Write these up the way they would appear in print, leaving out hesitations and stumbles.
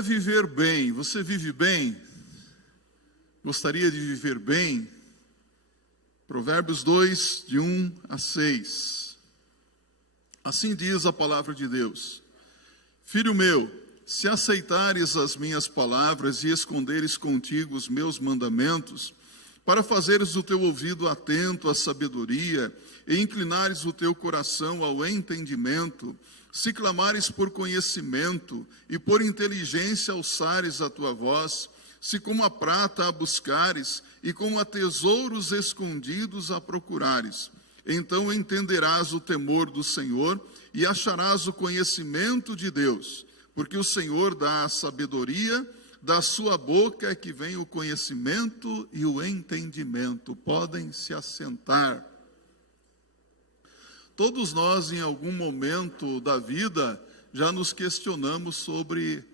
é viver bem? Você vive bem? Gostaria de viver bem? Provérbios 2, de 1 a 6. Assim diz a palavra de Deus: Filho meu, se aceitares as minhas palavras e esconderes contigo os meus mandamentos, para fazeres o teu ouvido atento à sabedoria e inclinares o teu coração ao entendimento, se clamares por conhecimento e por inteligência alçares a tua voz, se como a prata a buscares e como a tesouros escondidos a procurares, então entenderás o temor do Senhor e acharás o conhecimento de Deus, porque o Senhor dá a sabedoria, da sua boca é que vem o conhecimento e o entendimento. Podem se assentar. Todos nós, em algum momento da vida, já nos questionamos sobre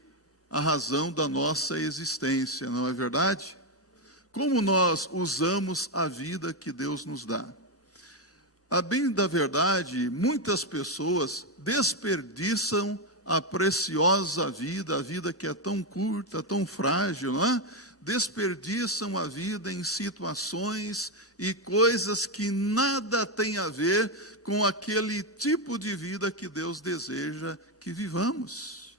a razão da nossa existência, não é verdade? Como nós usamos a vida que Deus nos dá? A bem da verdade, muitas pessoas desperdiçam a preciosa vida, a vida que é tão curta, tão frágil, não é? Desperdiçam a vida em situações e coisas que nada tem a ver com aquele tipo de vida que Deus deseja que vivamos.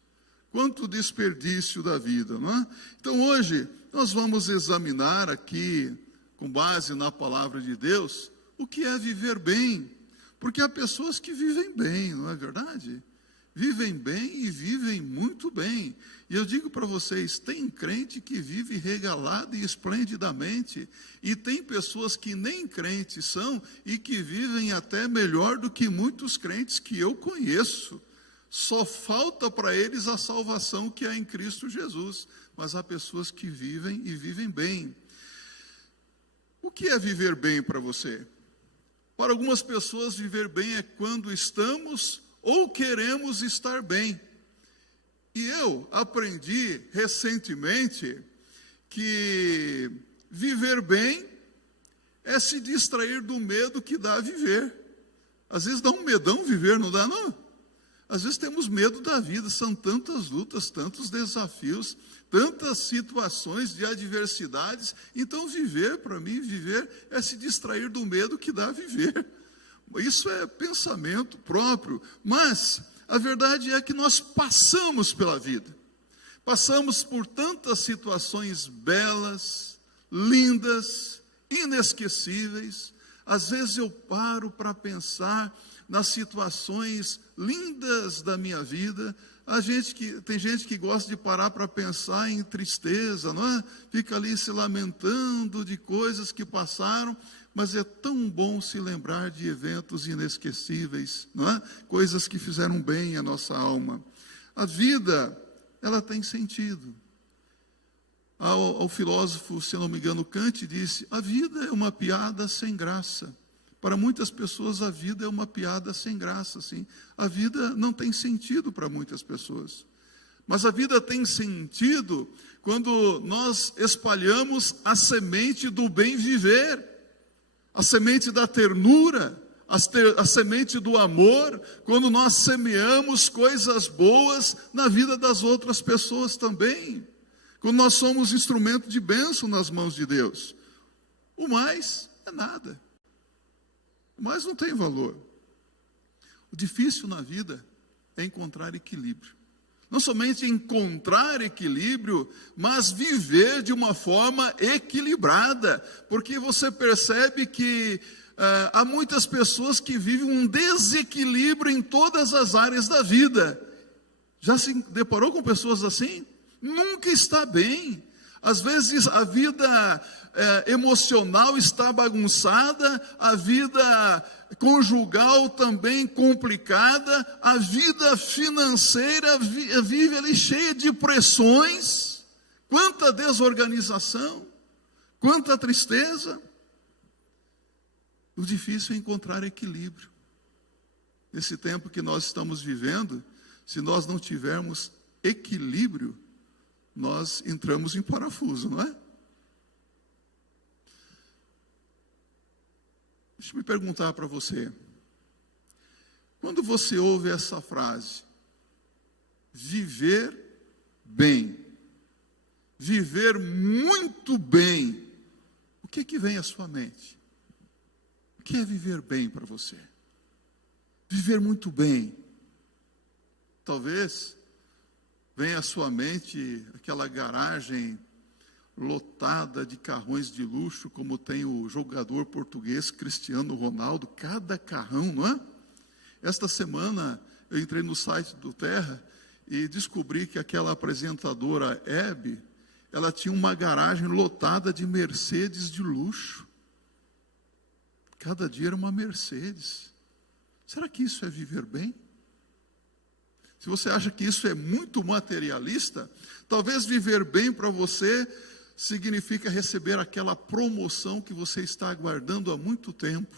Quanto desperdício da vida, não é? Então hoje nós vamos examinar aqui, com base na palavra de Deus, o que é viver bem. Porque há pessoas que vivem bem, não é verdade? Vivem bem e vivem muito bem. E eu digo para vocês, tem crente que vive regalado e esplendidamente, e tem pessoas que nem crentes são e que vivem até melhor do que muitos crentes que eu conheço. Só falta para eles a salvação que é em Cristo Jesus, mas há pessoas que vivem e vivem bem. O que é viver bem para você? Para algumas pessoas, viver bem é quando estamos ou queremos estar bem. E eu aprendi recentemente que viver bem é se distrair do medo que dá a viver. Às vezes dá um medão viver, não dá não? Às vezes temos medo da vida, são tantas lutas, tantos desafios, tantas situações de adversidades. Então viver, para mim, viver é se distrair do medo que dá a viver. Isso é pensamento próprio, mas a verdade é que nós passamos pela vida. Passamos por tantas situações belas, lindas, inesquecíveis. Às vezes eu paro para pensar nas situações lindas da minha vida. Tem gente que gosta de parar para pensar em tristeza, não é? Fica ali se lamentando de coisas que passaram, mas é tão bom se lembrar de eventos inesquecíveis, não é? Coisas que fizeram bem à nossa alma. A vida, ela tem sentido. Ao filósofo, se eu não me engano, Kant disse: a vida é uma piada sem graça. Para muitas pessoas a vida é uma piada sem graça, sim. A vida não tem sentido para muitas pessoas. Mas a vida tem sentido quando nós espalhamos a semente do bem viver, a semente da ternura, a semente do amor, quando nós semeamos coisas boas na vida das outras pessoas também. Quando nós somos instrumento de bênção nas mãos de Deus. O mais é nada. Mas não tem valor. O difícil na vida é encontrar equilíbrio. Não somente encontrar equilíbrio, mas viver de uma forma equilibrada. Porque você percebe que há muitas pessoas que vivem um desequilíbrio em todas as áreas da vida. Já se deparou com pessoas assim? Nunca está bem. Às vezes a vida emocional está bagunçada, a vida conjugal também complicada, a vida financeira vive ali cheia de pressões. Quanta desorganização, quanta tristeza. O difícil é encontrar equilíbrio. Nesse tempo que nós estamos vivendo, se nós não tivermos equilíbrio, nós entramos em parafuso, não é? Deixa eu me perguntar para você. Quando você ouve essa frase, viver bem. Viver muito bem. O que vem à sua mente? O que é viver bem para você? Viver muito bem. Talvez venha à sua mente aquela garagem lotada de carrões de luxo, como tem o jogador português Cristiano Ronaldo, cada carrão, não é? Esta semana eu entrei no site do Terra e descobri que aquela apresentadora Hebe, ela tinha uma garagem lotada de Mercedes de luxo. Cada dia era uma Mercedes. Será que isso é viver bem? Se você acha que isso é muito materialista, talvez viver bem para você significa receber aquela promoção que você está aguardando há muito tempo.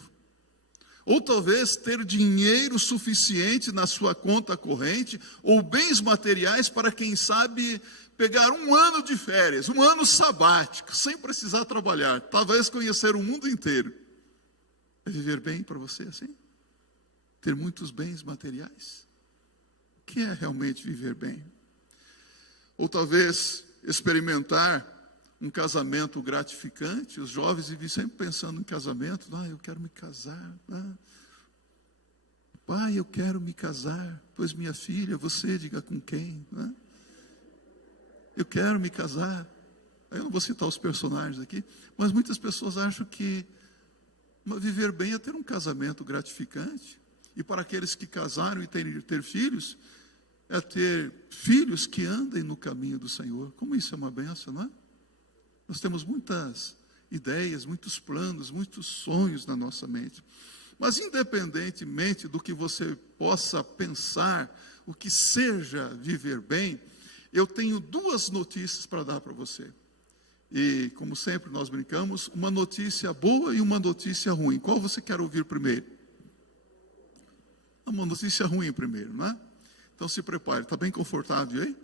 Ou talvez ter dinheiro suficiente na sua conta corrente, ou bens materiais para, quem sabe, pegar um ano de férias, um ano sabático, sem precisar trabalhar. Talvez conhecer o mundo inteiro. É viver bem para você assim? Ter muitos bens materiais? O que é realmente viver bem? Ou talvez experimentar um casamento gratificante. Os jovens vivem sempre pensando em casamento. Eu quero me casar. Pai, eu quero me casar. Pois minha filha, você diga com quem. Eu quero me casar. Eu não vou citar os personagens aqui, mas muitas pessoas acham que viver bem é ter um casamento gratificante. E para aqueles que casaram e ter filhos, é ter filhos que andem no caminho do Senhor. Como isso é uma bênção, não é? Nós temos muitas ideias, muitos planos, muitos sonhos na nossa mente. Mas independentemente do que você possa pensar, o que seja viver bem, eu tenho duas notícias para dar para você. E, como sempre nós brincamos, uma notícia boa e uma notícia ruim. Qual você quer ouvir primeiro? Uma notícia ruim primeiro, não é? Então se prepare, está bem confortável aí?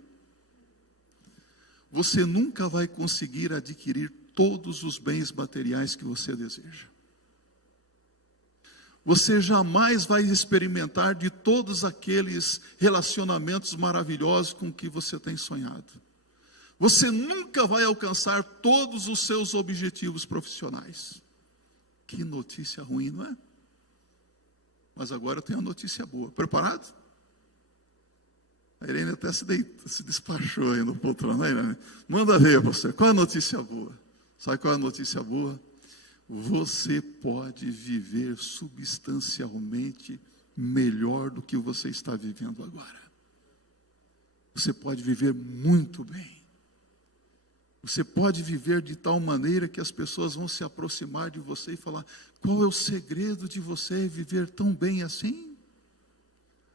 Você nunca vai conseguir adquirir todos os bens materiais que você deseja. Você jamais vai experimentar de todos aqueles relacionamentos maravilhosos com que você tem sonhado. Você nunca vai alcançar todos os seus objetivos profissionais. Que notícia ruim, não é? Mas agora eu tenho uma notícia boa. Preparado? A Irene até se despachou aí no poltrona, né, Irene? Manda ver, pastor. Qual é a notícia boa? Sabe qual é a notícia boa? Você pode viver substancialmente melhor do que você está vivendo agora. Você pode viver muito bem. Você pode viver de tal maneira que as pessoas vão se aproximar de você e falar: qual é o segredo de você viver tão bem assim?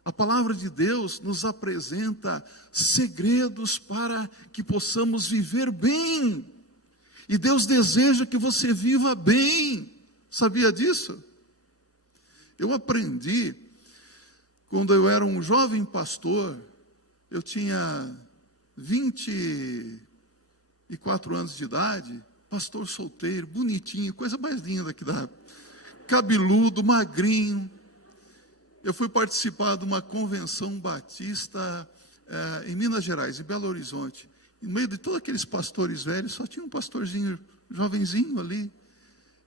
A palavra de Deus nos apresenta segredos para que possamos viver bem. E Deus deseja que você viva bem. Sabia disso? Eu aprendi quando eu era um jovem pastor. Eu tinha 24 anos de idade, pastor solteiro, bonitinho, coisa mais linda que dá. Cabeludo, magrinho. Eu fui participar de uma convenção batista em Minas Gerais, em Belo Horizonte. No meio de todos aqueles pastores velhos, só tinha um pastorzinho, jovenzinho ali.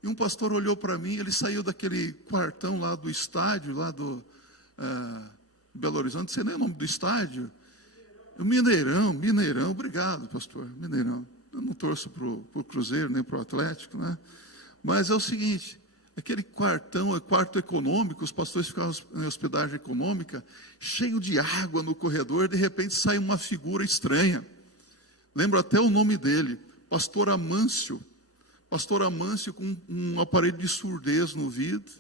E um pastor olhou para mim, ele saiu daquele quartão lá do estádio, lá do Belo Horizonte, não sei nem o nome do estádio. Mineirão, obrigado, pastor, Mineirão. Eu não torço para o Cruzeiro, nem para o Atlético, né? Mas é o seguinte, aquele quartão, quarto econômico, os pastores ficavam em hospedagem econômica, cheio de água no corredor, de repente sai uma figura estranha. Lembro até o nome dele, pastor Amâncio com um aparelho de surdez no ouvido,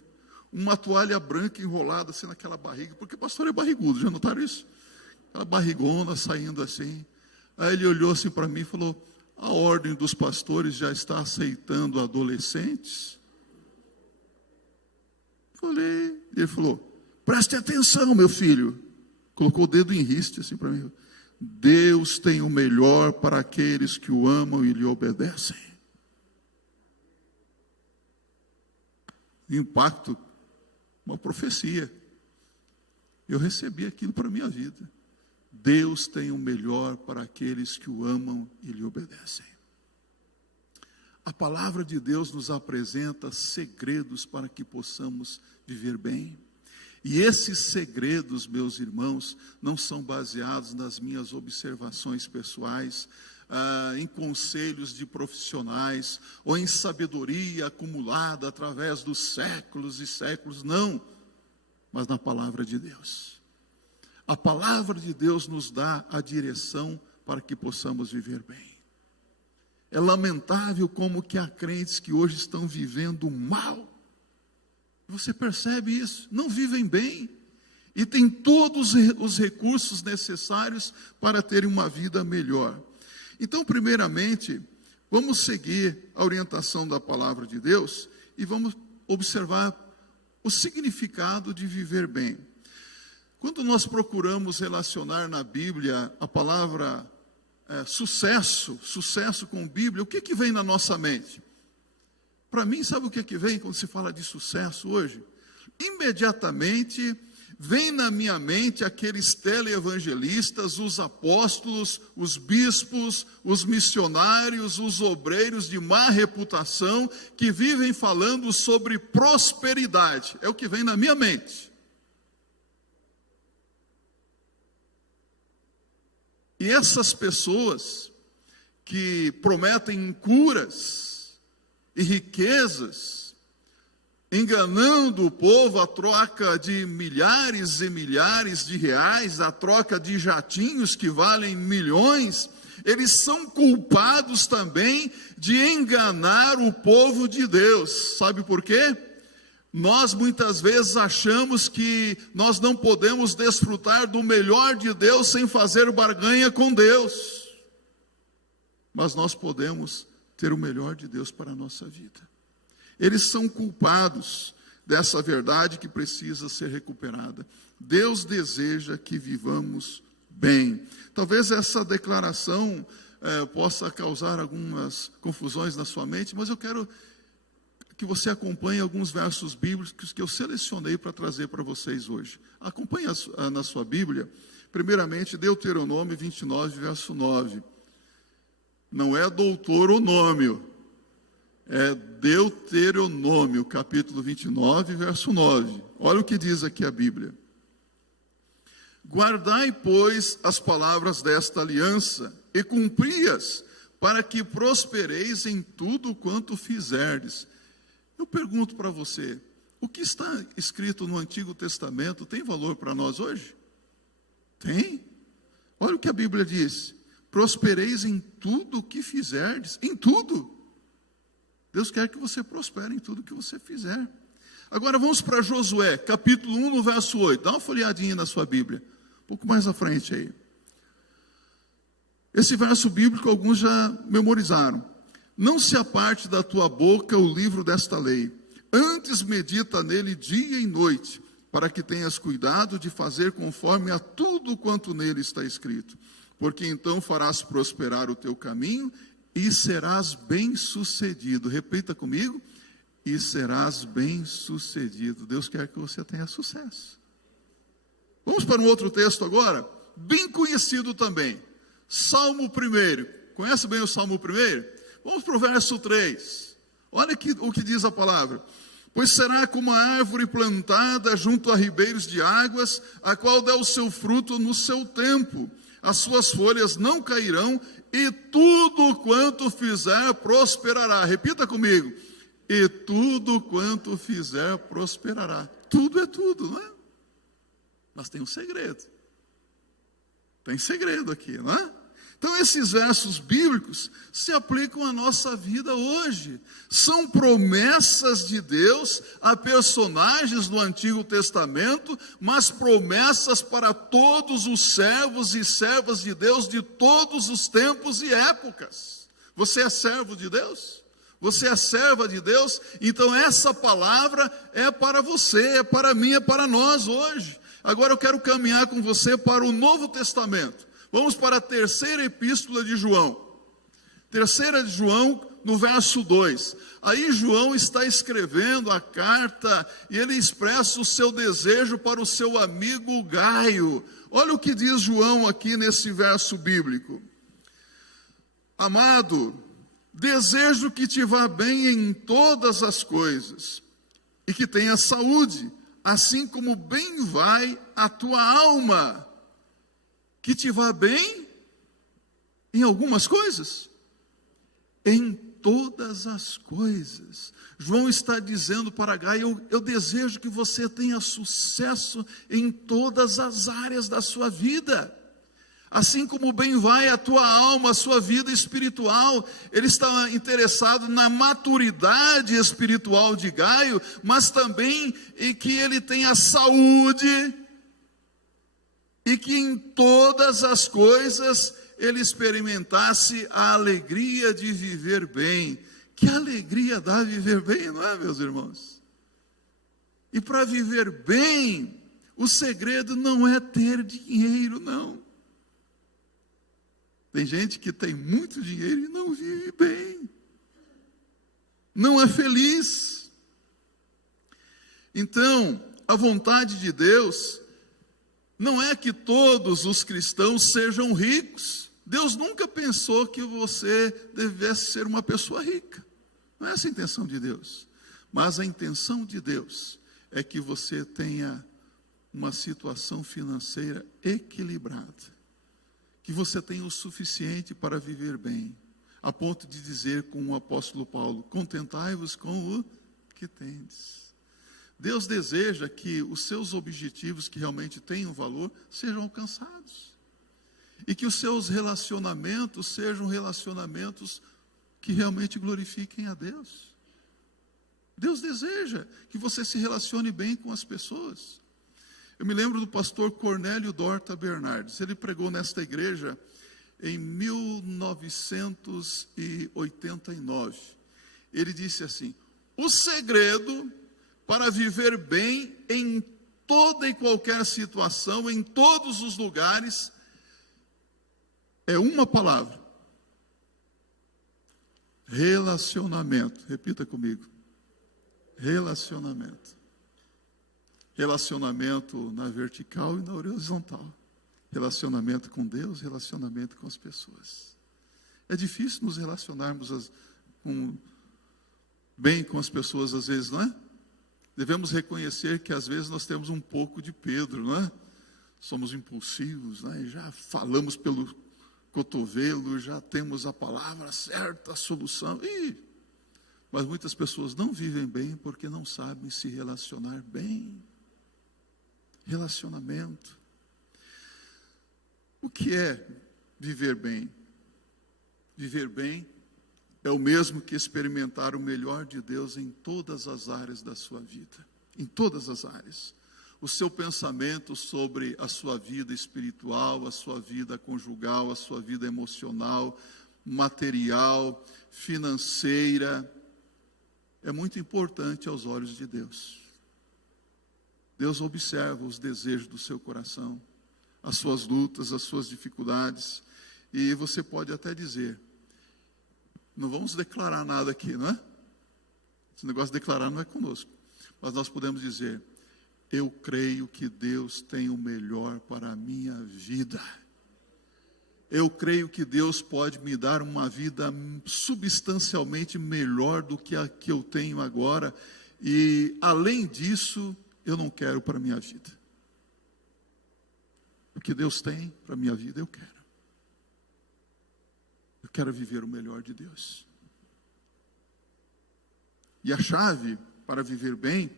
uma toalha branca enrolada assim naquela barriga, porque pastor é barrigudo, já notaram isso? Aquela barrigona saindo assim. Aí ele olhou assim para mim e falou: a ordem dos pastores já está aceitando adolescentes? Falei, ele falou: preste atenção, meu filho. Colocou o dedo em riste assim para mim. Deus tem o melhor para aqueles que o amam e lhe obedecem. Impacto, uma profecia. Eu recebi aquilo para a minha vida. Deus tem o melhor para aqueles que o amam e lhe obedecem. A palavra de Deus nos apresenta segredos para que possamos viver bem. E esses segredos, meus irmãos, não são baseados nas minhas observações pessoais, em conselhos de profissionais, ou em sabedoria acumulada através dos séculos e séculos, não, mas na palavra de Deus. A palavra de Deus nos dá a direção para que possamos viver bem. É lamentável como que há crentes que hoje estão vivendo mal. Você percebe isso? Não vivem bem. E têm todos os recursos necessários para terem uma vida melhor. Então, primeiramente, vamos seguir a orientação da palavra de Deus e vamos observar o significado de viver bem. Quando nós procuramos relacionar na Bíblia a palavra sucesso com Bíblia, o que vem na nossa mente? Para mim, sabe o que vem quando se fala de sucesso hoje? Imediatamente vem na minha mente aqueles teleevangelistas, os apóstolos, os bispos, os missionários, os obreiros de má reputação, que vivem falando sobre prosperidade. É o que vem na minha mente. E essas pessoas que prometem curas e riquezas, enganando o povo à troca de milhares e milhares de reais, à troca de jatinhos que valem milhões, eles são culpados também de enganar o povo de Deus. Sabe por quê? Nós muitas vezes achamos que nós não podemos desfrutar do melhor de Deus sem fazer barganha com Deus. Mas nós podemos ter o melhor de Deus para a nossa vida. Eles são culpados dessa verdade que precisa ser recuperada. Deus deseja que vivamos bem. Talvez essa declaração possa causar algumas confusões na sua mente, mas eu quero que você acompanhe alguns versos bíblicos que eu selecionei para trazer para vocês hoje. Acompanhe na sua Bíblia, primeiramente Deuteronômio 29, verso 9. Não é Doutoronômio, é Deuteronômio, capítulo 29, verso 9. Olha o que diz aqui a Bíblia. Guardai, pois, as palavras desta aliança e cumpri-as, para que prospereis em tudo quanto fizerdes. Eu pergunto para você, o que está escrito no Antigo Testamento tem valor para nós hoje? Tem? Olha o que a Bíblia diz. Prospereis em tudo o que fizerdes. Em tudo. Deus quer que você prospere em tudo que você fizer. Agora vamos para Josué, capítulo 1, no verso 8. Dá uma folheadinha na sua Bíblia. Um pouco mais à frente aí. Esse verso bíblico alguns já memorizaram. Não se aparte da tua boca o livro desta lei. Antes medita nele dia e noite, para que tenhas cuidado de fazer conforme a tudo quanto nele está escrito. Porque então farás prosperar o teu caminho e serás bem-sucedido. Repita comigo. E serás bem-sucedido. Deus quer que você tenha sucesso. Vamos para um outro texto agora, bem conhecido também. Salmo 1. Conhece bem o Salmo 1? Vamos para o verso 3. Olha o que diz a palavra. Pois será como a árvore plantada junto a ribeiros de águas, a qual dá o seu fruto no seu tempo. As suas folhas não cairão, e tudo quanto fizer prosperará. Repita comigo. E tudo quanto fizer prosperará. Tudo é tudo, não é? Mas tem um segredo. Tem segredo aqui, não é? Então esses versos bíblicos se aplicam à nossa vida hoje. São promessas de Deus a personagens do Antigo Testamento, mas promessas para todos os servos e servas de Deus de todos os tempos e épocas. Você é servo de Deus? Você é serva de Deus? Então essa palavra é para você, é para mim, é para nós hoje. Agora eu quero caminhar com você para o Novo Testamento. Vamos para a terceira epístola de João. Terceira de João, no verso 2. Aí João está escrevendo a carta e ele expressa o seu desejo para o seu amigo Gaio. Olha o que diz João aqui nesse verso bíblico. Amado, desejo que te vá bem em todas as coisas e que tenha saúde, assim como bem vai a tua alma. Que te vá bem em algumas coisas? Em todas as coisas. João está dizendo para Gaio, eu desejo que você tenha sucesso em todas as áreas da sua vida. Assim como bem vai a tua alma, a sua vida espiritual. Ele está interessado na maturidade espiritual de Gaio, mas também em que ele tenha saúde e que em todas as coisas ele experimentasse a alegria de viver bem. Que alegria dá viver bem, não é, meus irmãos? E para viver bem, o segredo não é ter dinheiro, não. Tem gente que tem muito dinheiro e não vive bem, não é feliz. Então, a vontade de Deus não é que todos os cristãos sejam ricos. Deus nunca pensou que você devesse ser uma pessoa rica. Não é essa a intenção de Deus. Mas a intenção de Deus é que você tenha uma situação financeira equilibrada. Que você tenha o suficiente para viver bem, a ponto de dizer com o apóstolo Paulo, contentai-vos com o que tendes. Deus deseja que os seus objetivos que realmente tenham valor sejam alcançados. E que os seus relacionamentos sejam relacionamentos que realmente glorifiquem a Deus. Deus deseja que você se relacione bem com as pessoas. Eu me lembro do pastor Cornélio Dorta Bernardes. Ele pregou nesta igreja em 1989. Ele disse assim: o segredo para viver bem em toda e qualquer situação, em todos os lugares, é uma palavra: relacionamento. Repita comigo: relacionamento. Relacionamento na vertical e na horizontal. Relacionamento com Deus, relacionamento com as pessoas. É difícil nos relacionarmos bem com as pessoas às vezes, não é? Devemos reconhecer que às vezes nós temos um pouco de Pedro, não é? Somos impulsivos, não é? E já falamos pelo cotovelo, já temos a palavra certa, a solução. Mas muitas pessoas não vivem bem porque não sabem se relacionar bem. Relacionamento. O que é viver bem? Viver bem é o mesmo que experimentar o melhor de Deus em todas as áreas da sua vida. Em todas as áreas. O seu pensamento sobre a sua vida espiritual, a sua vida conjugal, a sua vida emocional, material, financeira, é muito importante aos olhos de Deus. Deus observa os desejos do seu coração, as suas lutas, as suas dificuldades. E você pode até dizer, não vamos declarar nada aqui, não é? Esse negócio de declarar não é conosco. Mas nós podemos dizer, eu creio que Deus tem o melhor para a minha vida. Eu creio que Deus pode me dar uma vida substancialmente melhor do que a que eu tenho agora. E além disso, eu não quero para a minha vida. O que Deus tem para a minha vida, eu quero. Eu quero viver o melhor de Deus. E a chave para viver bem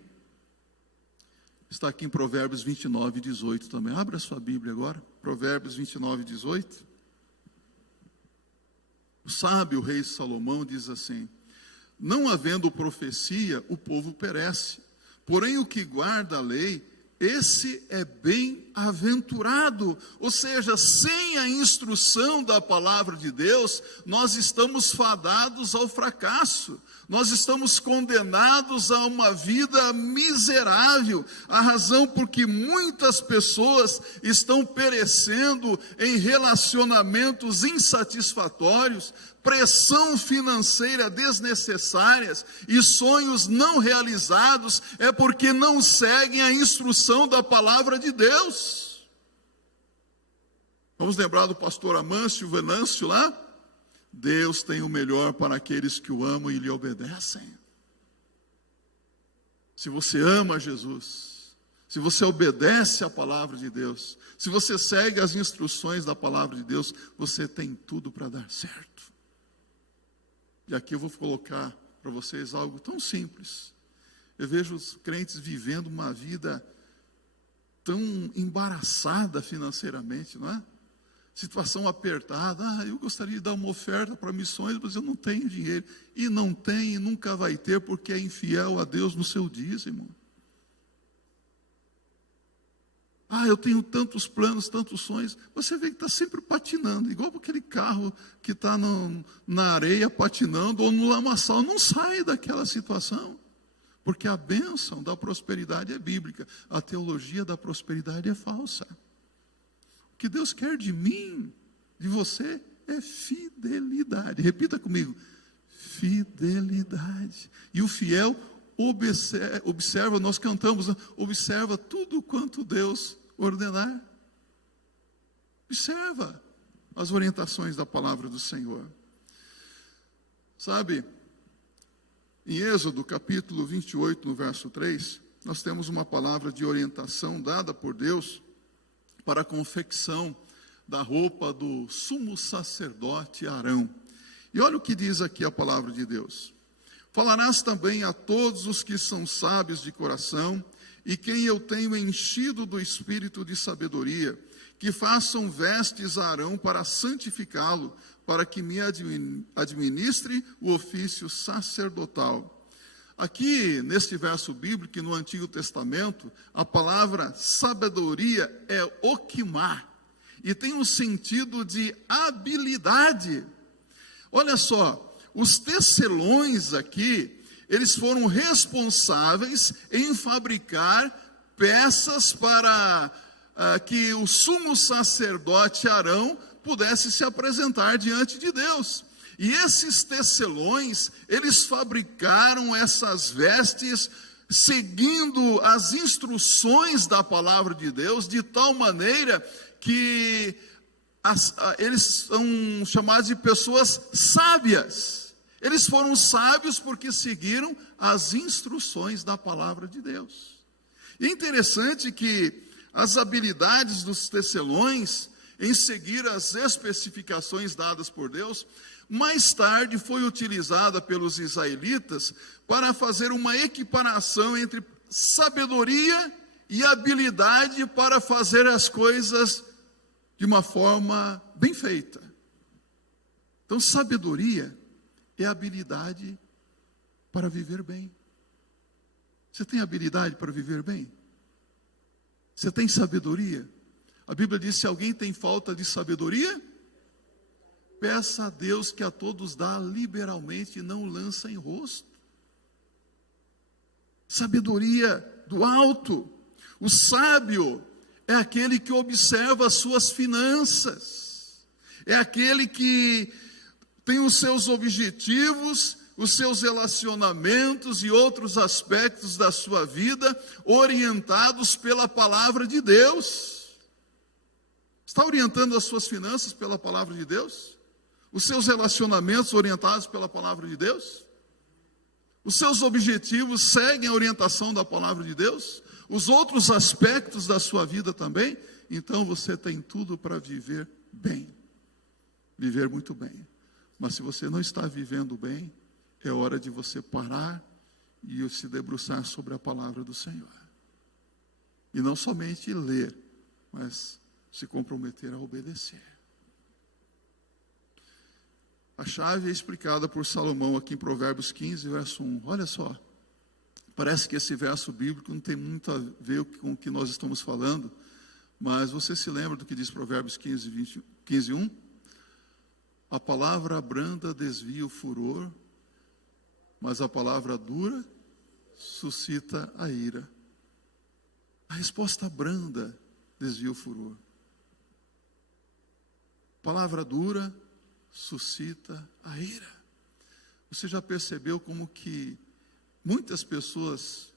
está aqui em Provérbios 29, 18 também. Abra a sua Bíblia agora. Provérbios 29, 18. O sábio rei Salomão diz assim: não havendo profecia, o povo perece. Porém, o que guarda a lei, esse é bem-aventurado. Ou seja, sem a instrução da palavra de Deus, nós estamos fadados ao fracasso. Nós estamos condenados a uma vida miserável. A razão por que muitas pessoas estão perecendo em relacionamentos insatisfatórios, pressão financeira desnecessárias e sonhos não realizados, é porque não seguem a instrução da palavra de Deus. Vamos lembrar do pastor Amâncio Venâncio lá? Deus tem o melhor para aqueles que o amam e lhe obedecem. Se você ama Jesus, se você obedece à palavra de Deus, se você segue as instruções da palavra de Deus, você tem tudo para dar certo. E aqui eu vou colocar para vocês algo tão simples. Eu vejo os crentes vivendo uma vida tão embaraçada financeiramente, não é? Situação apertada. Eu gostaria de dar uma oferta para missões, mas eu não tenho dinheiro. E não tem e nunca vai ter, porque é infiel a Deus no seu dízimo. Eu tenho tantos planos, tantos sonhos. Você vê que está sempre patinando, igual aquele carro que está na areia patinando ou no lamaçal. Não sai daquela situação, porque a bênção da prosperidade é bíblica, a teologia da prosperidade é falsa. O que Deus quer de mim, de você, é fidelidade. Repita comigo, fidelidade. E o fiel observa, nós cantamos, observa tudo quanto Deus ordenar. Observa as orientações da palavra do Senhor. Sabe, em Êxodo capítulo 28, no verso 3, nós temos uma palavra de orientação dada por Deus para a confecção da roupa do sumo sacerdote Arão. E olha o que diz aqui a palavra de Deus. Falarás também a todos os que são sábios de coração, e quem eu tenho enchido do espírito de sabedoria, que façam vestes a Arão para santificá-lo, para que me administre o ofício sacerdotal. Aqui, neste verso bíblico, no Antigo Testamento, a palavra sabedoria é okimá, e tem um sentido de habilidade. Olha só, os tecelões aqui, eles foram responsáveis em fabricar peças para que o sumo sacerdote Arão pudesse se apresentar diante de Deus. E esses tecelões, eles fabricaram essas vestes seguindo as instruções da palavra de Deus, de tal maneira que eles são chamados de pessoas sábias. Eles foram sábios porque seguiram as instruções da palavra de Deus. E é interessante que as habilidades dos tecelões em seguir as especificações dadas por Deus, mais tarde foi utilizada pelos israelitas para fazer uma equiparação entre sabedoria e habilidade para fazer as coisas de uma forma bem feita. Então, sabedoria é habilidade para viver bem. Você tem habilidade para viver bem? Você tem sabedoria? A Bíblia diz: se alguém tem falta de sabedoria, peça a Deus, que a todos dá liberalmente e não lança em rosto. Sabedoria do alto. O sábio é aquele que observa as suas finanças. É aquele que tem os seus objetivos, os seus relacionamentos e outros aspectos da sua vida orientados pela palavra de Deus. Está orientando as suas finanças pela palavra de Deus? Os seus relacionamentos orientados pela palavra de Deus? Os seus objetivos seguem a orientação da palavra de Deus? Os outros aspectos da sua vida também? Então você tem tudo para viver bem. Viver muito bem. Mas se você não está vivendo bem, é hora de você parar e se debruçar sobre a palavra do Senhor. E não somente ler, mas se comprometer a obedecer. A chave é explicada por Salomão aqui em Provérbios 15, verso 1. Olha só, parece que esse verso bíblico não tem muito a ver com o que nós estamos falando, mas você se lembra do que diz Provérbios 15, 1? A palavra branda desvia o furor, mas a palavra dura suscita a ira. A resposta branda desvia o furor. Palavra dura suscita a ira. Você já percebeu como que muitas pessoas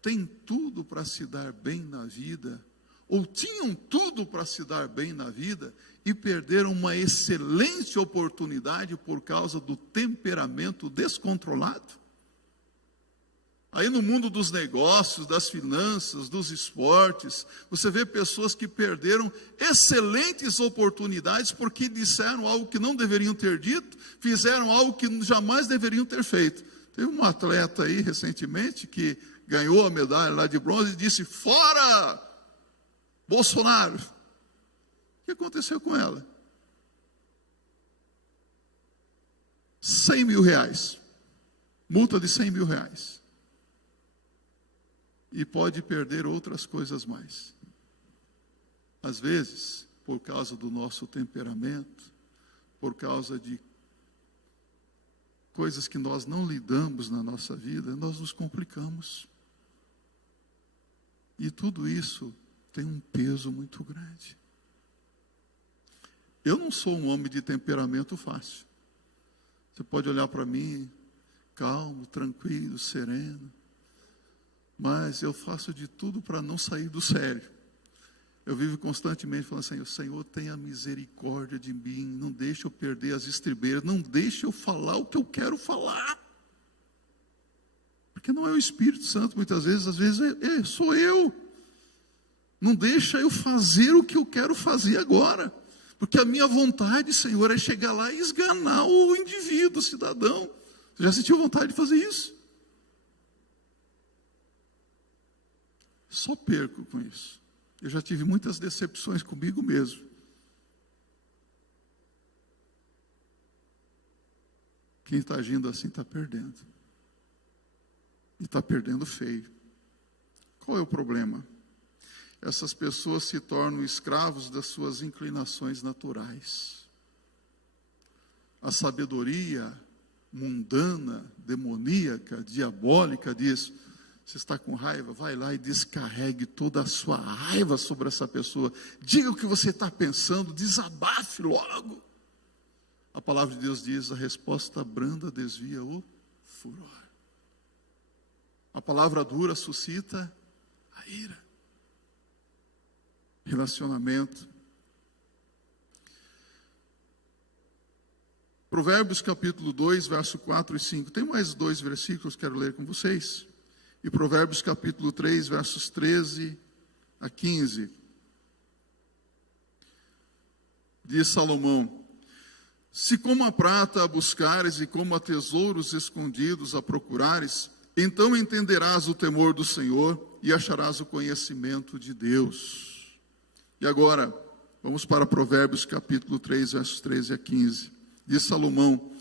têm tudo para se dar bem na vida, ou tinham tudo para se dar bem na vida, e perderam uma excelente oportunidade por causa do temperamento descontrolado? Aí no mundo dos negócios, das finanças, dos esportes, você vê pessoas que perderam excelentes oportunidades porque disseram algo que não deveriam ter dito, fizeram algo que jamais deveriam ter feito. Teve um atleta aí recentemente que ganhou a medalha lá de bronze e disse: fora Bolsonaro. O que aconteceu com ela? 100 mil reais. Multa de 100 mil reais. E pode perder outras coisas mais. Às vezes, por causa do nosso temperamento, por causa de coisas que nós não lidamos na nossa vida, nós nos complicamos. E tudo isso tem um peso muito grande. Eu não sou um homem de temperamento fácil. Você pode olhar para mim, calmo, tranquilo, sereno. Mas eu faço de tudo para não sair do sério. Eu vivo constantemente falando assim: o Senhor tenha misericórdia de mim, não deixe eu perder as estribeiras, não deixe eu falar o que eu quero falar. Porque não é o Espírito Santo muitas vezes, às vezes sou eu. Não deixa eu fazer o que eu quero fazer agora. Porque a minha vontade, Senhor, é chegar lá e esganar o indivíduo, o cidadão. Você já sentiu vontade de fazer isso? Só perco com isso. Eu já tive muitas decepções comigo mesmo. Quem está agindo assim está perdendo. E está perdendo feio. Qual é o problema? Essas pessoas se tornam escravos das suas inclinações naturais. A sabedoria mundana, demoníaca, diabólica diz: você está com raiva, vai lá e descarregue toda a sua raiva sobre essa pessoa. Diga o que você está pensando, desabafe logo. A palavra de Deus diz: a resposta branda desvia o furor. A palavra dura suscita a ira. Relacionamento. Provérbios capítulo 2, verso 4 e 5. Tem mais 2 versículos que quero ler com vocês. E Provérbios capítulo 3, versos 13 a 15. Diz Salomão: se como a prata a buscares e como a tesouros escondidos a procurares, então entenderás o temor do Senhor e acharás o conhecimento de Deus. E agora, vamos para Provérbios capítulo 3, versos 13 a 15. Diz Salomão: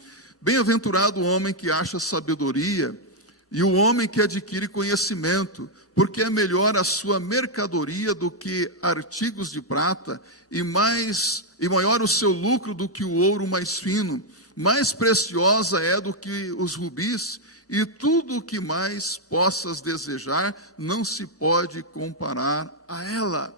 bem-aventurado o homem que acha sabedoria e o homem que adquire conhecimento, porque é melhor a sua mercadoria do que artigos de prata, e maior o seu lucro do que o ouro mais fino. Mais preciosa é do que os rubis, e tudo o que mais possas desejar não se pode comparar a ela.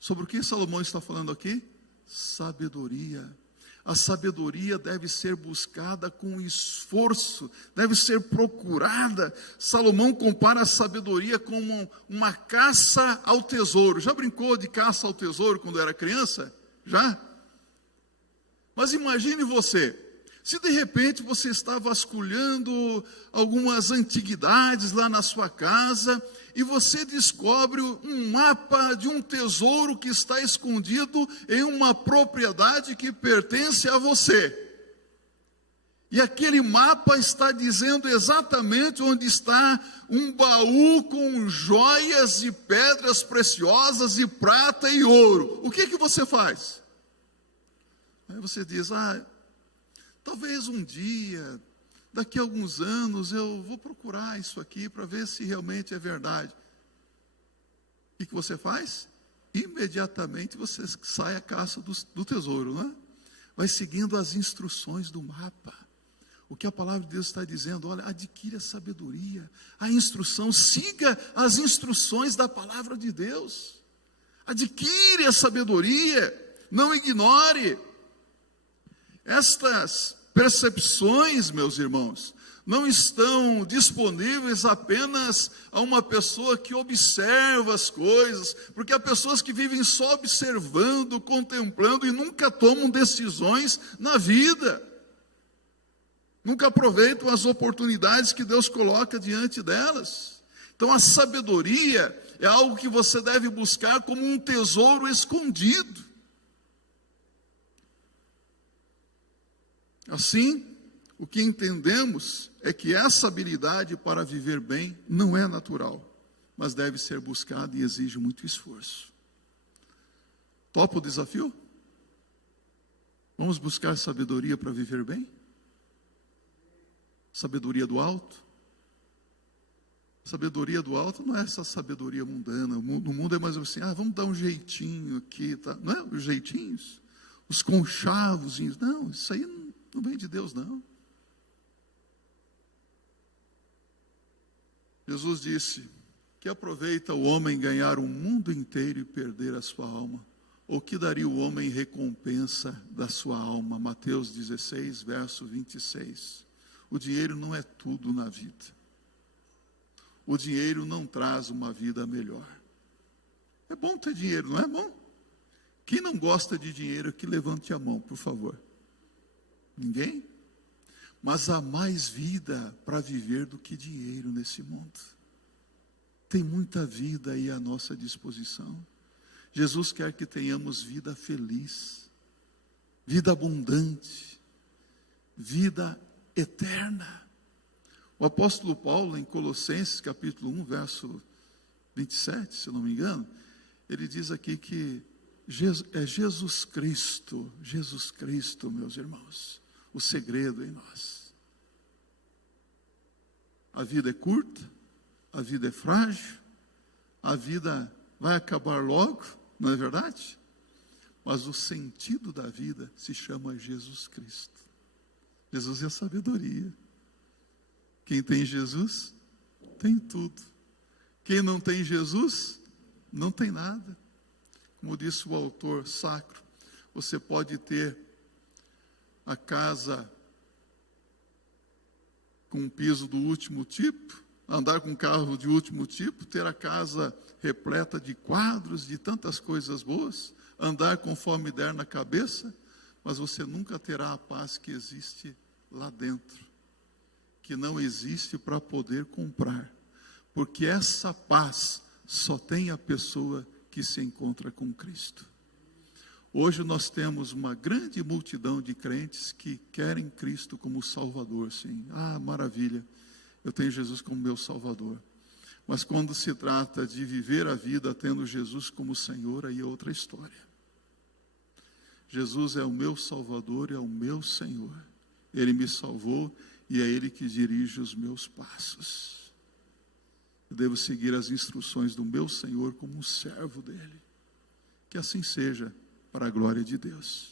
Sobre o que Salomão está falando aqui? Sabedoria. A sabedoria deve ser buscada com esforço, deve ser procurada. Salomão compara a sabedoria como uma caça ao tesouro. Já brincou de caça ao tesouro quando era criança? Já? Mas imagine você, se de repente você está vasculhando algumas antiguidades lá na sua casa e você descobre um mapa de um tesouro que está escondido em uma propriedade que pertence a você. E aquele mapa está dizendo exatamente onde está um baú com joias e pedras preciosas e prata e ouro. O que você faz? Aí você diz: talvez um dia, daqui a alguns anos, eu vou procurar isso aqui para ver se realmente é verdade. O que você faz? Imediatamente você sai à caça do tesouro, não é? Vai seguindo as instruções do mapa. O que a palavra de Deus está dizendo: olha, adquire a sabedoria, a instrução, siga as instruções da palavra de Deus. Adquire a sabedoria, não ignore. Estas percepções, meus irmãos, não estão disponíveis apenas a uma pessoa que observa as coisas, porque há pessoas que vivem só observando, contemplando e nunca tomam decisões na vida. Nunca aproveitam as oportunidades que Deus coloca diante delas. Então a sabedoria é algo que você deve buscar como um tesouro escondido. Assim, o que entendemos é que essa habilidade para viver bem não é natural, mas deve ser buscada e exige muito esforço. Topa o desafio? Vamos buscar sabedoria para viver bem? Sabedoria do alto? Sabedoria do alto não é essa sabedoria mundana. No mundo é mais assim, vamos dar um jeitinho aqui, tá? Não é os jeitinhos, os conchavos. Não, isso aí não vem de Deus, não. Jesus disse: que aproveita o homem ganhar o mundo inteiro e perder a sua alma? Ou que daria o homem em recompensa da sua alma? Mateus 16, verso 26. O dinheiro não é tudo na vida. O dinheiro não traz uma vida melhor. É bom ter dinheiro, não é bom? Quem não gosta de dinheiro, que levante a mão, por favor. Ninguém? Mas há mais vida para viver do que dinheiro nesse mundo. Tem muita vida aí à nossa disposição. Jesus quer que tenhamos vida feliz, vida abundante, vida eterna. O apóstolo Paulo, em Colossenses capítulo 1, verso 27, se não me engano, ele diz aqui que é Jesus Cristo, meus irmãos, o segredo em nós. A vida é curta, a vida é frágil, a vida vai acabar logo, não é verdade? Mas o sentido da vida se chama Jesus Cristo. Jesus é a sabedoria. Quem tem Jesus, tem tudo. Quem não tem Jesus, não tem nada. Como disse o autor sacro, você pode ter a casa com um piso do último tipo, andar com um carro de último tipo, ter a casa repleta de quadros, de tantas coisas boas, andar conforme der na cabeça, mas você nunca terá a paz que existe lá dentro, que não existe para poder comprar, porque essa paz só tem a pessoa que se encontra com Cristo. Hoje nós temos uma grande multidão de crentes que querem Cristo como Salvador, sim. Maravilha, eu tenho Jesus como meu Salvador. Mas quando se trata de viver a vida tendo Jesus como Senhor, aí é outra história. Jesus é o meu Salvador, é o meu Senhor. Ele me salvou e é Ele que dirige os meus passos. Eu devo seguir as instruções do meu Senhor como um servo dele. Que assim seja, para a glória de Deus.